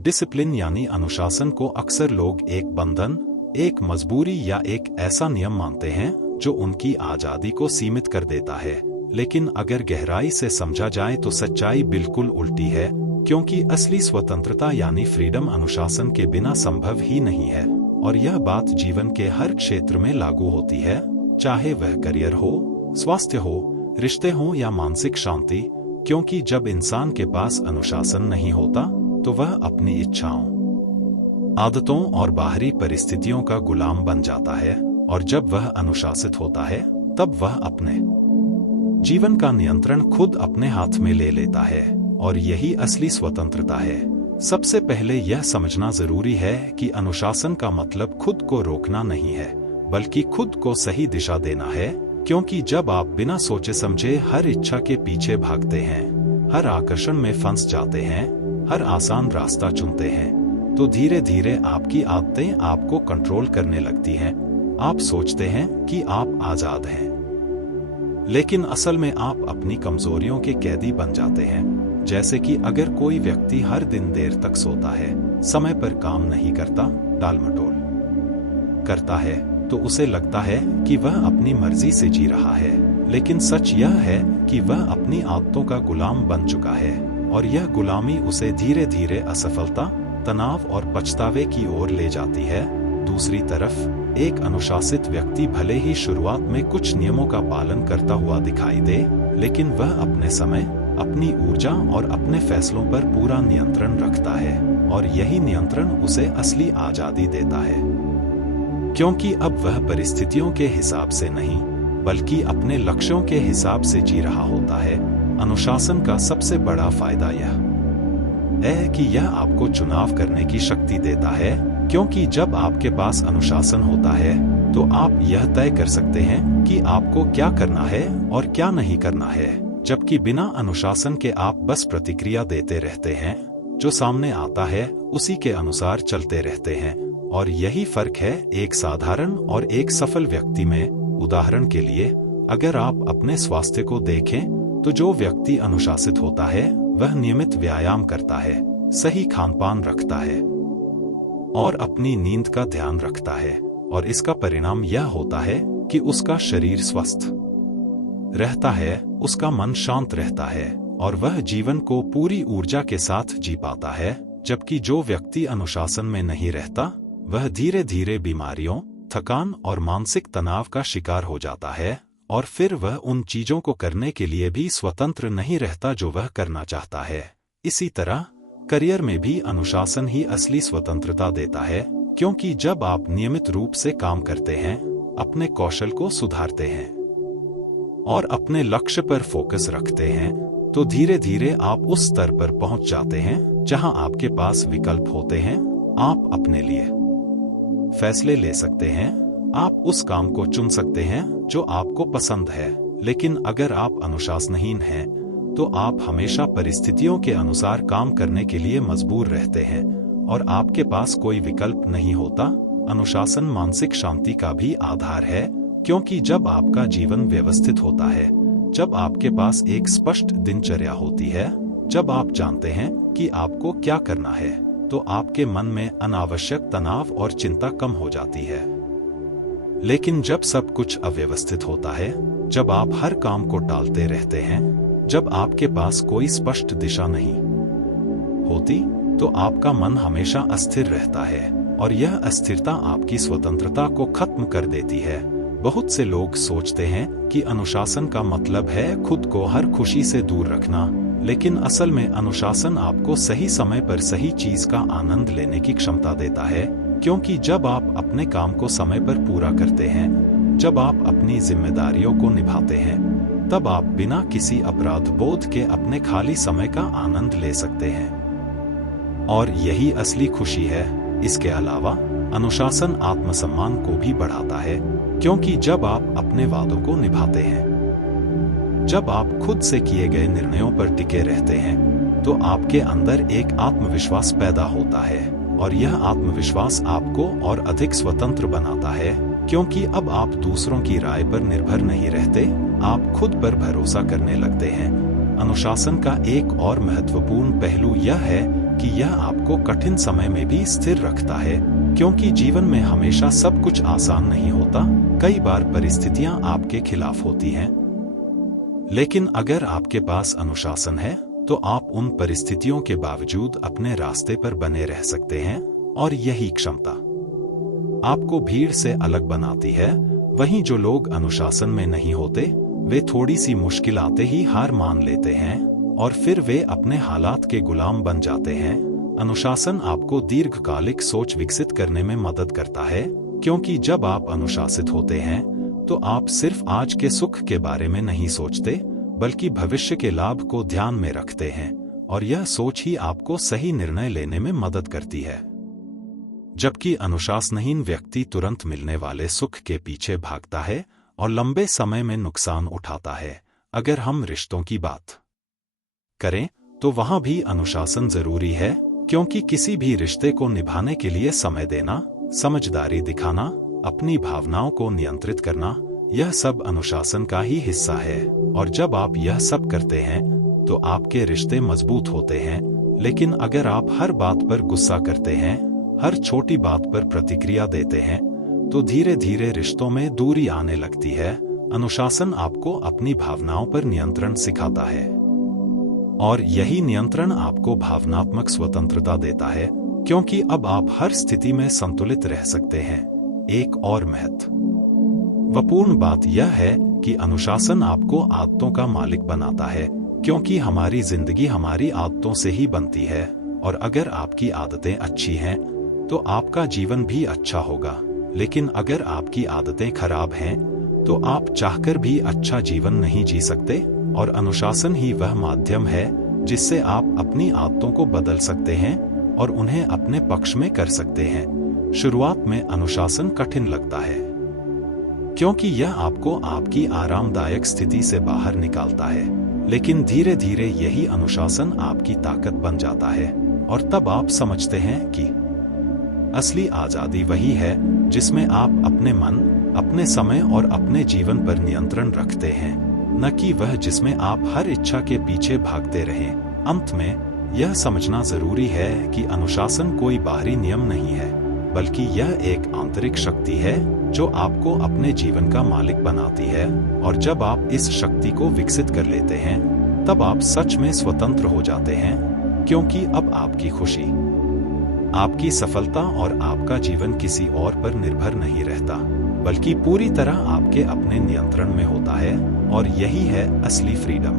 Discipline यानी अनुशासन को अक्सर लोग एक बंधन, एक मजबूरी या एक ऐसा नियम मानते हैं जो उनकी आजादी को सीमित कर देता है। लेकिन अगर गहराई से समझा जाए तो सच्चाई बिल्कुल उल्टी है, क्योंकि असली स्वतंत्रता यानी फ्रीडम अनुशासन के बिना संभव ही नहीं है। और यह बात जीवन के हर क्षेत्र में लागू होती है, चाहे वह करियर हो, स्वास्थ्य हो, रिश्ते हो या मानसिक शांति, क्योंकि जब इंसान के पास अनुशासन नहीं होता तो वह अपनी इच्छाओं, आदतों और बाहरी परिस्थितियों का गुलाम बन जाता है। और जब वह अनुशासित होता है तब वह अपने जीवन का नियंत्रण खुद अपने हाथ में ले लेता है, और यही असली स्वतंत्रता है। सबसे पहले यह समझना जरूरी है कि अनुशासन का मतलब खुद को रोकना नहीं है, बल्कि खुद को सही दिशा देना है। क्योंकि जब आप बिना सोचे समझे हर इच्छा के पीछे भागते हैं, हर आकर्षण में फंस जाते हैं, हर आसान रास्ता चुनते हैं, तो धीरे धीरे आपकी आदतें आपको कंट्रोल करने लगती हैं। आप सोचते हैं कि आप आजाद हैं, लेकिन असल में आप अपनी कमजोरियों के कैदी बन जाते हैं। जैसे कि अगर कोई व्यक्ति हर दिन देर तक सोता है, समय पर काम नहीं करता, टाल मटोल करता है, तो उसे लगता है कि वह अपनी मर्जी से जी रहा है। लेकिन सच यह है कि वह अपनी आदतों का गुलाम बन चुका है, और यह गुलामी उसे धीरे धीरे असफलता, तनाव और पछतावे की ओर ले जाती है। दूसरी तरफ एक अनुशासित व्यक्ति भले ही शुरुआत में कुछ नियमों का पालन करता हुआ दिखाई दे, लेकिन वह अपने समय, अपनी ऊर्जा और अपने फैसलों पर पूरा नियंत्रण रखता है, और यही नियंत्रण उसे असली आजादी देता है। क्योंकि अब वह परिस्थितियों के हिसाब से नहीं, बल्कि अपने लक्ष्यों के हिसाब से जी रहा होता है। अनुशासन का सबसे बड़ा फायदा यह है कि यह आपको चुनाव करने की शक्ति देता है, क्योंकि जब आपके पास अनुशासन होता है तो आप यह तय कर सकते हैं कि आपको क्या करना है और क्या नहीं करना है। जबकि बिना अनुशासन के आप बस प्रतिक्रिया देते रहते हैं, जो सामने आता है उसी के अनुसार चलते रहते हैं। और यही फर्क है एक साधारण और एक सफल व्यक्ति में। उदाहरण के लिए, अगर आप अपने स्वास्थ्य को देखें तो जो व्यक्ति अनुशासित होता है वह नियमित व्यायाम करता है, सही खानपान रखता है और अपनी नींद का ध्यान रखता है, और इसका परिणाम यह होता है कि उसका शरीर स्वस्थ रहता है, उसका मन शांत रहता है, और वह जीवन को पूरी ऊर्जा के साथ जी पाता है। जबकि जो व्यक्ति अनुशासन में नहीं रहता वह धीरे धीरे बीमारियों, थकान और मानसिक तनाव का शिकार हो जाता है, और फिर वह उन चीजों को करने के लिए भी स्वतंत्र नहीं रहता जो वह करना चाहता है। इसी तरह करियर में भी अनुशासन ही असली स्वतंत्रता देता है, क्योंकि जब आप नियमित रूप से काम करते हैं, अपने कौशल को सुधारते हैं और अपने लक्ष्य पर फोकस रखते हैं, तो धीरे धीरे आप उस स्तर पर पहुंच जाते हैं जहां आपके पास विकल्प होते हैं। आप अपने लिए फैसले ले सकते हैं, आप उस काम को चुन सकते हैं जो आपको पसंद है। लेकिन अगर आप अनुशासनहीन हैं, तो आप हमेशा परिस्थितियों के अनुसार काम करने के लिए मजबूर रहते हैं, और आपके पास कोई विकल्प नहीं होता। अनुशासन मानसिक शांति का भी आधार है, क्योंकि जब आपका जीवन व्यवस्थित होता है, जब आपके पास एक स्पष्ट दिनचर्या होती है, जब आप जानते हैं कि आपको क्या करना है, तो आपके मन में अनावश्यक तनाव और चिंता कम हो जाती है। लेकिन जब सब कुछ अव्यवस्थित होता है, जब आप हर काम को टालते रहते हैं, जब आपके पास कोई स्पष्ट दिशा नहीं होती, तो आपका मन हमेशा अस्थिर रहता है, और यह अस्थिरता आपकी स्वतंत्रता को खत्म कर देती है। बहुत से लोग सोचते हैं कि अनुशासन का मतलब है खुद को हर खुशी से दूर रखना, लेकिन असल में अनुशासन आपको सही समय पर सही चीज का आनंद लेने की क्षमता देता है। क्योंकि जब आप अपने काम को समय पर पूरा करते हैं, जब आप अपनी जिम्मेदारियों को निभाते हैं, तब आप बिना किसी अपराध बोध के अपने खाली समय का आनंद ले सकते हैं, और यही असली खुशी है। इसके अलावा अनुशासन आत्मसम्मान को भी बढ़ाता है, क्योंकि जब आप अपने वादों को निभाते हैं, जब आप खुद से किए गए निर्णयों पर टिके रहते हैं, तो आपके अंदर एक आत्मविश्वास पैदा होता है, और यह आत्मविश्वास आपको और अधिक स्वतंत्र बनाता है। क्योंकि अब आप दूसरों की राय पर निर्भर नहीं रहते, आप खुद पर भरोसा करने लगते हैं। अनुशासन का एक और महत्वपूर्ण पहलू यह है कि यह आपको कठिन समय में भी स्थिर रखता है, क्योंकि जीवन में हमेशा सब कुछ आसान नहीं होता। कई बार परिस्थितियां आपके खिलाफ होती हैं, लेकिन अगर आपके पास अनुशासन है तो आप उन परिस्थितियों के बावजूद अपने रास्ते पर बने रह सकते हैं। और यही क्षमता आपको भीड़ से अलग बनाती है। वहीं जो लोग अनुशासन में नहीं होते, वे थोड़ी सी मुश्किल आते ही हार मान लेते हैं और फिर वे अपने हालात के गुलाम बन जाते हैं। अनुशासन आपको दीर्घकालिक सोच विकसित करने में मदद करता है, क्योंकि जब आप अनुशासित होते हैं तो आप सिर्फ आज के सुख के बारे में नहीं सोचते, बल्कि भविष्य के लाभ को ध्यान में रखते हैं। और यह सोच ही आपको सही निर्णय लेने में मदद करती है। जबकि अनुशासनहीन व्यक्ति तुरंत मिलने वाले सुख के पीछे भागता है और लंबे समय में नुकसान उठाता है। अगर हम रिश्तों की बात करें तो वहां भी अनुशासन जरूरी है, क्योंकि किसी भी रिश्ते को निभाने के लिए समय देना, समझदारी दिखाना, अपनी भावनाओं को नियंत्रित करना, यह सब अनुशासन का ही हिस्सा है। और जब आप यह सब करते हैं तो आपके रिश्ते मजबूत होते हैं। लेकिन अगर आप हर बात पर गुस्सा करते हैं, हर छोटी बात पर प्रतिक्रिया देते हैं, तो धीरे धीरे रिश्तों में दूरी आने लगती है। अनुशासन आपको अपनी भावनाओं पर नियंत्रण सिखाता है, और यही नियंत्रण आपको भावनात्मक स्वतंत्रता देता है, क्योंकि अब आप हर स्थिति में संतुलित रह सकते हैं। एक और महत्वपूर्ण बात यह है कि अनुशासन आपको आदतों का मालिक बनाता है, क्योंकि हमारी जिंदगी हमारी आदतों से ही बनती है। और अगर आपकी आदतें अच्छी हैं तो आपका जीवन भी अच्छा होगा। लेकिन अगर आपकी आदतें खराब हैं तो आप चाहकर भी अच्छा जीवन नहीं जी सकते। और अनुशासन ही वह माध्यम है जिससे आप अपनी आदतों को बदल सकते हैं और उन्हें अपने पक्ष में कर सकते हैं। शुरुआत में अनुशासन कठिन लगता है, क्योंकि यह आपको आपकी आरामदायक स्थिति से बाहर निकालता है। लेकिन धीरे धीरे यही अनुशासन आपकी ताकत बन जाता है, और तब आप समझते हैं कि असली आजादी वही है जिसमें आप अपने मन, अपने समय और अपने जीवन पर नियंत्रण रखते हैं, न कि वह जिसमें आप हर इच्छा के पीछे भागते रहें। अंत में यह समझना जरूरी है कि अनुशासन कोई बाहरी नियम नहीं है, बल्कि यह एक आंतरिक शक्ति है जो आपको अपने जीवन का मालिक बनाती है। और जब आप इस शक्ति को विकसित कर लेते हैं, तब आप सच में स्वतंत्र हो जाते हैं, क्योंकि अब आपकी खुशी, आपकी सफलता और आपका जीवन किसी और पर निर्भर नहीं रहता, बल्कि पूरी तरह आपके अपने नियंत्रण में होता है। और यही है असली फ्रीडम।